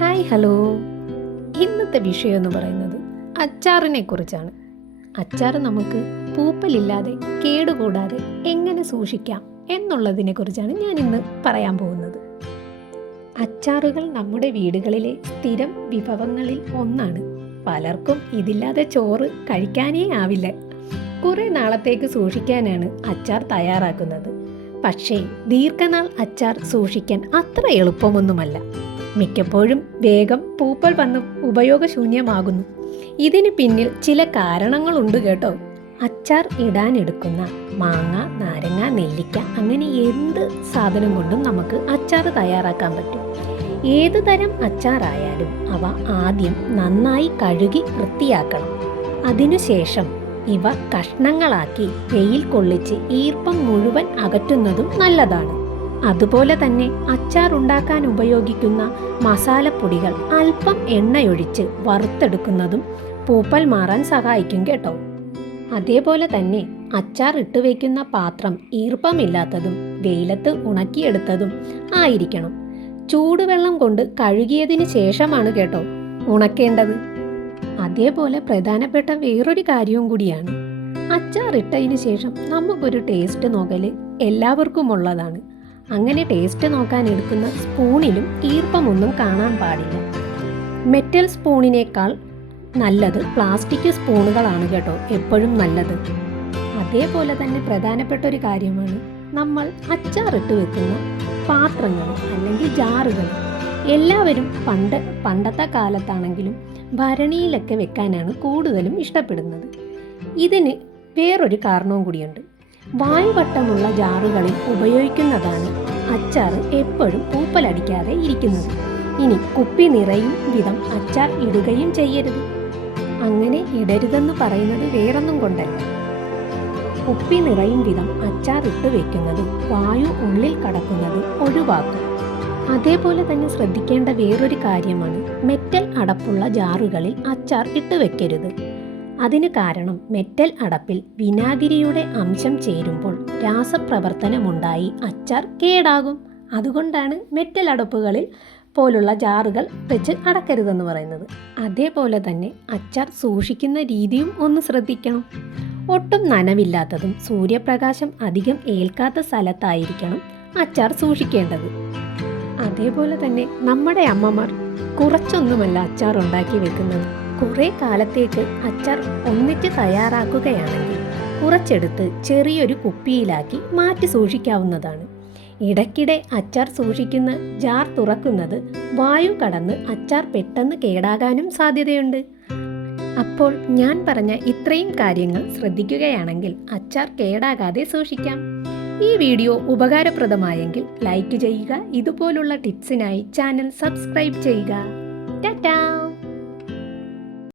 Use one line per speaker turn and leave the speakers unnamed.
Hi hello. ഇന്നത്തെ വിഷയം എന്ന് പറയുന്നത് അച്ചാറിനെ കുറിച്ചാണ്. അച്ചാർ നമുക്ക് പൂപ്പലില്ലാതെ കേടുകൂടാതെ എങ്ങനെ സൂക്ഷിക്കാം എന്നുള്ളതിനെ കുറിച്ചാണ് ഞാൻ ഇന്ന് പറയാൻ പോകുന്നത്. അച്ചാറുകൾ നമ്മുടെ വീടുകളിലെ സ്ഥിരം വിഭവങ്ങളിൽ ഒന്നാണ്. പലർക്കും ഇതില്ലാതെ ചോറ് കഴിക്കാനേ ആവില്ല. കുറേ നാളത്തേക്ക് സൂക്ഷിക്കാനാണ് അച്ചാർ തയ്യാറാക്കുന്നത്. പക്ഷേ ദീർഘനാൾ അച്ചാർ സൂക്ഷിക്കാൻ അത്ര എളുപ്പമൊന്നുമല്ല. മിക്കപ്പോഴും വേഗം പൂപ്പൽ വന്ന് ഉപയോഗശൂന്യമാകുന്നു. ഇതിന് പിന്നിൽ ചില കാരണങ്ങളുണ്ട് കേട്ടോ. അച്ചാർ ഇടാനെടുക്കുന്ന മാങ്ങ നാരങ്ങ നെല്ലിക്ക അങ്ങനെ എന്ത് സാധനം കൊണ്ടും നമുക്ക് അച്ചാർ തയ്യാറാക്കാൻ പറ്റും. ഏത് തരം അച്ചാറായാലും അവ ആദ്യം നന്നായി കഴുകി വൃത്തിയാക്കണം. അതിനുശേഷം ഇവ കഷ്ണങ്ങളാക്കി വെയിൽ കൊള്ളിച്ച് ഈർപ്പം മുഴുവൻ അകറ്റുന്നതും നല്ലതാണ്. അതുപോലെ തന്നെ അച്ചാർ ഉണ്ടാക്കാൻ ഉപയോഗിക്കുന്ന മസാലപ്പൊടികൾ അല്പം എണ്ണയൊഴിച്ച് വറുത്തെടുക്കുന്നതും പൂപ്പൽ മാറാൻ സഹായിക്കും കേട്ടോ. അതേപോലെ തന്നെ അച്ചാർ ഇട്ട് വയ്ക്കുന്ന പാത്രം ഈർപ്പമില്ലാത്തതും വെയിലത്ത് ഉണക്കിയെടുത്തതും ആയിരിക്കണം. ചൂടുവെള്ളം കൊണ്ട് കഴുകിയതിന് ശേഷമാണ് കേട്ടോ ഉണക്കേണ്ടത്. അതേപോലെ പ്രധാനപ്പെട്ട വേറൊരു കാര്യവും കൂടിയാണ്. അച്ചാർ ഇട്ടതിന് ശേഷം നമുക്കൊരു ടേസ്റ്റ് നോക്കൽ എല്ലാവർക്കും ഉള്ളതാണ് അങ്ങനെ ടേസ്റ്റ് നോക്കാൻ എടുക്കുന്ന സ്പൂണിലും ഈർപ്പമൊന്നും കാണാൻ പാടില്ല. മെറ്റൽ സ്പൂണിനേക്കാൾ നല്ലത് പ്ലാസ്റ്റിക് സ്പൂണുകളാണ് കേട്ടോ എപ്പോഴും നല്ലത്. അതേപോലെ തന്നെ പ്രധാനപ്പെട്ട ഒരു കാര്യമാണ് നമ്മൾ അച്ചാറിട്ട് വെക്കുന്ന പാത്രങ്ങൾ അല്ലെങ്കിൽ ജാറുകൾ എല്ലാവരും പണ്ട് പണ്ടത്തെ കാലത്താണെങ്കിലും ഭരണിയിലൊക്കെ വെക്കാനാണ് കൂടുതലും ഇഷ്ടപ്പെടുന്നത്. ഇതിന് വേറൊരു കാരണവും കൂടിയുണ്ട്. വായുവട്ടമുള്ള ജാറുകളിൽ ഉപയോഗിക്കുന്നതാണ് അച്ചാർ എപ്പോഴും പൂപ്പലടിക്കാതെ ഇരിക്കുന്നത്. ഇനി കുപ്പി നിറയും വിധം അച്ചാർ ഇടുകയും ചെയ്യരുത്. അങ്ങനെ ഇടരുതെന്ന് പറയുന്നത് വേറൊന്നും കൊണ്ടല്ല. കുപ്പി നിറയും വിധം അച്ചാർ ഇട്ട് വെക്കുന്നത് വായു ഉള്ളിൽ കടക്കുന്നത് ഒഴിവാക്കും. അതേപോലെ തന്നെ ശ്രദ്ധിക്കേണ്ട വേറൊരു കാര്യമാണ് മെറ്റൽ അടപ്പുള്ള ജാറുകളിൽ അച്ചാർ ഇട്ട് വെക്കരുത്. അതിന് കാരണം മെറ്റൽ അടപ്പിൽ വിനാഗിരിയുടെ അംശം ചേരുമ്പോൾ രാസപ്രവർത്തനമുണ്ടായി അച്ചാർ കേടാകും. അതുകൊണ്ടാണ് മെറ്റൽ അടപ്പുകളിൽ പോലുള്ള ജാറുകൾ വെച്ച് അടക്കരുതെന്ന് പറയുന്നത്. അതേപോലെ തന്നെ അച്ചാർ സൂക്ഷിക്കുന്ന രീതിയും ഒന്ന് ശ്രദ്ധിക്കണം. ഒട്ടും നനവില്ലാത്തതും സൂര്യപ്രകാശം അധികം ഏൽക്കാത്ത സ്ഥലത്തായിരിക്കണം അച്ചാർ സൂക്ഷിക്കേണ്ടത്. അതേപോലെ തന്നെ നമ്മുടെ അമ്മമാർ കുറച്ചൊന്നുമല്ല അച്ചാർ ഉണ്ടാക്കി വെക്കുന്നത്. കുറേ കാലത്തേക്ക് അച്ചാർ ഒന്നിച്ച് തയ്യാറാക്കുകയാണെങ്കിൽ കുറച്ചെടുത്ത് ചെറിയൊരു കുപ്പിയിലാക്കി മാറ്റി സൂക്ഷിക്കാവുന്നതാണ്. ഇടയ്ക്കിടെ അച്ചാർ സൂക്ഷിക്കുന്ന ജാർ തുറക്കുന്നത് വായു കടന്ന് അച്ചാർ പെട്ടെന്ന് കേടാകാനും സാധ്യതയുണ്ട്. അപ്പോൾ ഞാൻ പറഞ്ഞ ഇത്രയും കാര്യങ്ങൾ ശ്രദ്ധിക്കുകയാണെങ്കിൽ അച്ചാർ കേടാകാതെ സൂക്ഷിക്കാം. ഈ വീഡിയോ ഉപകാരപ്രദമായെങ്കിൽ ലൈക്ക് ചെയ്യുക ഇതുപോലുള്ള ടിപ്സിനായി ചാനൽ സബ്സ്ക്രൈബ് ചെയ്യുക. ടാറ്റാ!